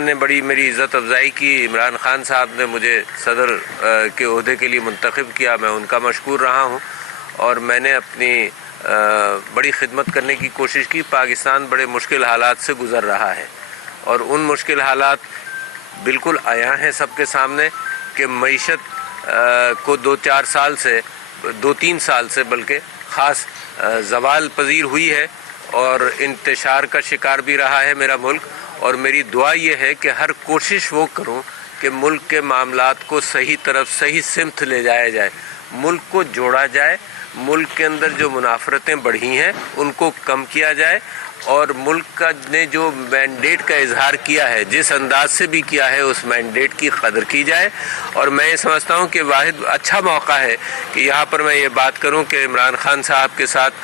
نے بڑی میری عزت افزائی کی. عمران خان صاحب نے مجھے صدر کے عہدے کے لیے منتخب کیا. میں ان کا مشکور رہا ہوں اور میں نے اپنی بڑی خدمت کرنے کی کوشش کی. پاکستان بڑے مشکل حالات سے گزر رہا ہے اور ان مشکل حالات بالکل عیاں ہیں سب کے سامنے کہ معیشت کو 2-3 سال سے بلکہ خاص زوال پذیر ہوئی ہے اور انتشار کا شکار بھی رہا ہے میرا ملک. اور میری دعا یہ ہے کہ ہر کوشش وہ کروں کہ ملک کے معاملات کو صحیح طرف صحیح سمت لے جایا جائے, ملک کو جوڑا جائے, ملک کے اندر جو منافرتیں بڑھی ہیں ان کو کم کیا جائے اور ملک کا نے جو مینڈیٹ کا اظہار کیا ہے جس انداز سے بھی کیا ہے اس مینڈیٹ کی قدر کی جائے. اور میں یہ سمجھتا ہوں کہ واحد اچھا موقع ہے کہ یہاں پر میں یہ بات کروں کہ عمران خان صاحب کے ساتھ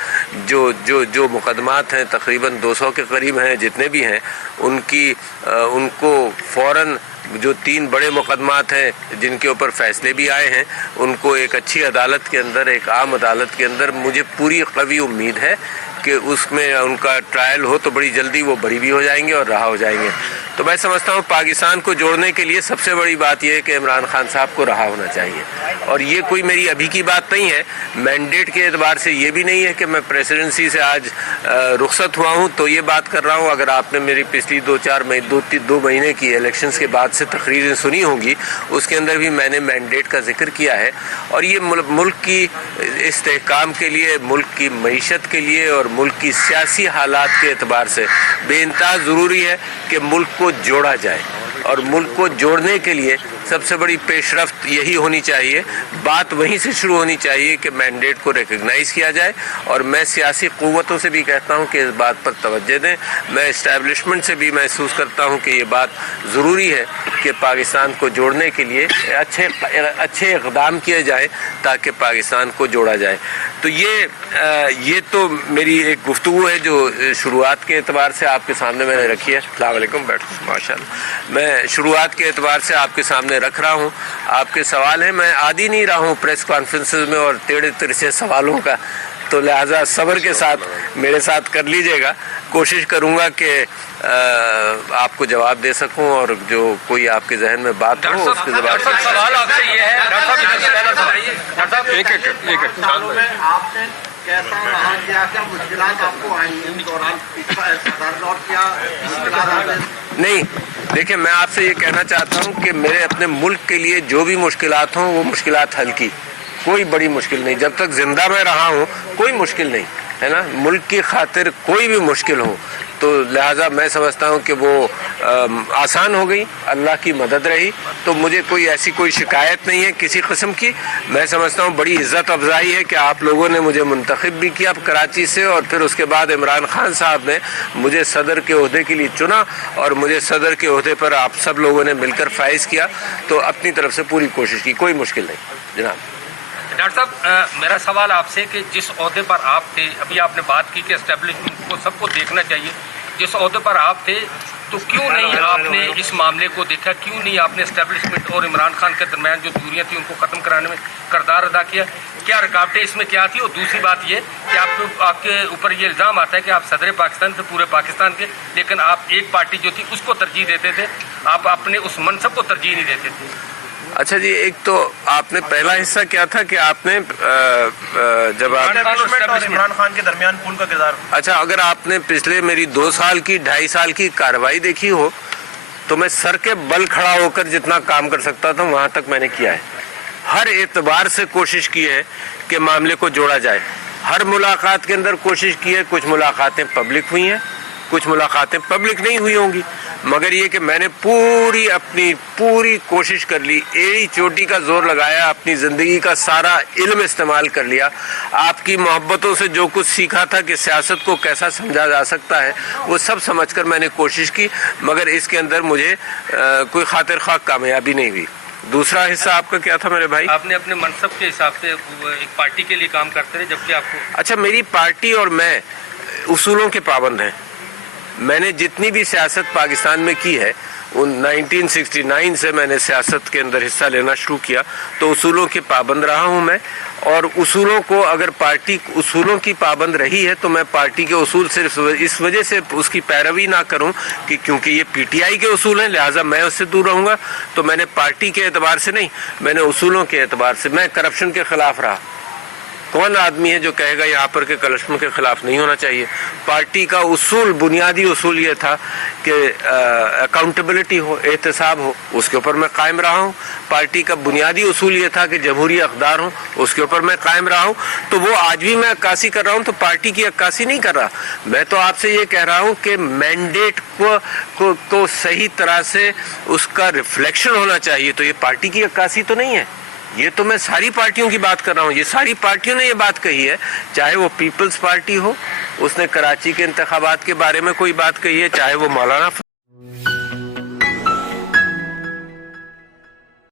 جو مقدمات ہیں تقریباً 200 کے قریب ہیں جتنے بھی ہیں ان کو فوراً جو 3 بڑے مقدمات ہیں جن کے اوپر فیصلے بھی آئے ہیں ان کو ایک اچھی عدالت کے اندر, ایک عام عدالت کے اندر مجھے پوری قوی امید ہے کہ اس میں ان کا ٹرائل ہو تو بڑی جلدی وہ بری بھی ہو جائیں گے اور رہا ہو جائیں گے. تو میں سمجھتا ہوں پاکستان کو جوڑنے کے لیے سب سے بڑی بات یہ ہے کہ عمران خان صاحب کو رہا ہونا چاہیے. اور یہ کوئی میری ابھی کی بات نہیں ہے, مینڈیٹ کے اعتبار سے یہ بھی نہیں ہے کہ میں پریسیڈنسی سے آج رخصت ہوا ہوں تو یہ بات کر رہا ہوں. اگر آپ نے میری پچھلی 2 مہینے کی الیکشنز کے بعد سے تقریریں سنی ہوں گی اس کے اندر بھی میں نے مینڈیٹ کا ذکر کیا ہے. اور یہ ملک کی استحکام کے لیے, ملک کی معیشت کے لیے اور ملک کی سیاسی حالات کے اعتبار سے بے انتہا ضروری ہے کہ ملک کو جوڑا جائے. اور ملک کو جوڑنے کے لیے سب سے بڑی پیش رفت یہی ہونی چاہیے, بات وہیں سے شروع ہونی چاہیے کہ مینڈیٹ کو ریکگنائز کیا جائے. اور میں سیاسی قوتوں سے بھی کہتا ہوں کہ اس بات پر توجہ دیں. میں اسٹیبلشمنٹ سے بھی محسوس کرتا ہوں کہ یہ بات ضروری ہے کہ پاکستان کو جوڑنے کے لیے اچھے اقدام کیے جائیں تاکہ پاکستان کو جوڑا جائے. تو یہ تو میری ایک گفتگو ہے جو شروعات کے اعتبار سے آپ کے سامنے میں نے رکھی ہے. السلام علیکم, بیٹھو ماشاء اللہ. میں شروعات کے اعتبار سے آپ کے سامنے رکھ رہا ہوں. آپ کے سوال ہیں, میں عادی نہیں رہا ہوں پریس کانفرنسز میں اور ٹیڑھے ترچھے سوالوں کا, تو لہٰذا صبر کے ساتھ میرے ساتھ کر لیجئے گا. کوشش کروں گا کہ آپ کو جواب دے سکوں اور جو کوئی آپ کے ذہن میں بات ہو اس کے جواب. سوال آپ سے یہ ہے نہیں, دیکھیں میں آپ سے یہ کہنا چاہتا ہوں کہ میرے اپنے ملک کے لیے جو بھی مشکلات ہوں وہ مشکلات حل کی, کوئی بڑی مشکل نہیں. جب تک زندہ میں رہا ہوں کوئی مشکل نہیں ہے نا, ملک کی خاطر کوئی بھی مشکل ہو تو لہٰذا میں سمجھتا ہوں کہ وہ آسان ہو گئی, اللہ کی مدد رہی. تو مجھے کوئی ایسی شکایت نہیں ہے کسی قسم کی. میں سمجھتا ہوں بڑی عزت افزائی ہے کہ آپ لوگوں نے مجھے منتخب بھی کیا کراچی سے اور پھر اس کے بعد عمران خان صاحب نے مجھے صدر کے عہدے کے لیے چنا اور مجھے صدر کے عہدے پر آپ سب لوگوں نے مل کر فائز کیا. تو اپنی طرف سے پوری کوشش کی, کوئی مشکل نہیں جناب. ڈاکٹر صاحب میرا سوال آپ سے کہ جس عہدے پر آپ تھے, ابھی آپ نے بات کی کہ اسٹیبلشمنٹ کو سب کو دیکھنا چاہیے, جس عہدے پر آپ تھے تو کیوں نہیں آپ نے اس معاملے کو دیکھا, کیوں نہیں آپ نے اسٹیبلشمنٹ اور عمران خان کے درمیان جو دوریاں تھیں ان کو ختم کرانے میں کردار ادا کیا, کیا رکاوٹیں اس میں کیا تھی؟ اور دوسری بات یہ کہ آپ کے اوپر یہ الزام آتا ہے کہ آپ صدر پاکستان تھے پورے پاکستان کے, لیکن آپ ایک پارٹی جو تھی اس کو ترجیح دیتے تھے, آپ اپنے اس منصب کو ترجیح نہیں دیتے تھے. اچھا جی, ایک تو آپ نے پہلا حصہ کیا تھا کہ آپ نے جب آپ عمران خان کے درمیان کون کا کردار, اچھا اگر آپ نے پچھلے میری 2 سال کی 2.5 سال کی کارروائی دیکھی ہو تو میں سر کے بل کھڑا ہو کر جتنا کام کر سکتا تھا وہاں تک میں نے کیا ہے. ہر اعتبار سے کوشش کی ہے کہ معاملے کو جوڑا جائے. ہر ملاقات کے اندر کوشش کی ہے. کچھ ملاقاتیں پبلک ہوئی ہیں, کچھ ملاقاتیں پبلک نہیں ہوئی ہوں گی, مگر یہ کہ میں نے اپنی پوری کوشش کر لی, ایڑی چوٹی کا زور لگایا, اپنی زندگی کا سارا علم استعمال کر لیا. آپ کی محبتوں سے جو کچھ سیکھا تھا کہ سیاست کو کیسا سمجھا جا سکتا ہے وہ سب سمجھ کر میں نے کوشش کی, مگر اس کے اندر مجھے کوئی خاطر خواہ کامیابی نہیں ہوئی. دوسرا حصہ آپ کا کیا تھا میرے بھائی؟ آپ نے اپنے منصب کے حساب سے ایک پارٹی کے لیے کام کرتے رہے جبکہ آپ کو. اچھا, میری پارٹی اور میں اصولوں کے پابند ہیں. میں نے جتنی بھی سیاست پاکستان میں کی ہے 1969 سے میں نے سیاست کے اندر حصہ لینا شروع کیا تو اصولوں کے پابند رہا ہوں میں, اور اصولوں کو اگر پارٹی اصولوں کی پابند رہی ہے تو میں پارٹی کے اصول صرف اس وجہ سے اس کی پیروی نہ کروں کہ کیونکہ یہ پی ٹی آئی کے اصول ہیں لہٰذا میں اس سے دور رہوں گا. تو میں نے پارٹی کے اعتبار سے نہیں, میں نے اصولوں کے اعتبار سے, میں کرپشن کے خلاف رہا. کون آدمی ہے جو کہے گا یہاں پر کہ کرپشن کے خلاف نہیں ہونا چاہیے؟ پارٹی کا اصول, بنیادی اصول یہ تھا کہ اکاؤنٹیبلٹی ہو, احتساب ہو, اس کے اوپر میں قائم رہا ہوں. پارٹی کا بنیادی اصول یہ تھا کہ جمہوری اقدار ہوں, اس کے اوپر میں قائم رہا ہوں. تو وہ آج بھی میں عکاسی کر رہا ہوں, تو پارٹی کی عکاسی نہیں کر رہا. میں تو آپ سے یہ کہہ رہا ہوں کہ مینڈیٹ کو صحیح طرح سے اس کا ریفلیکشن ہونا چاہیے. تو یہ پارٹی کی عکاسی تو نہیں ہے, یہ تو میں ساری پارٹیوں کی بات کر رہا ہوں. یہ ساری پارٹیوں نے یہ بات کہی ہے, چاہے وہ پیپلز پارٹی ہو, اس نے کراچی کے انتخابات کے بارے میں کوئی بات کہی ہے, چاہے وہ مولانا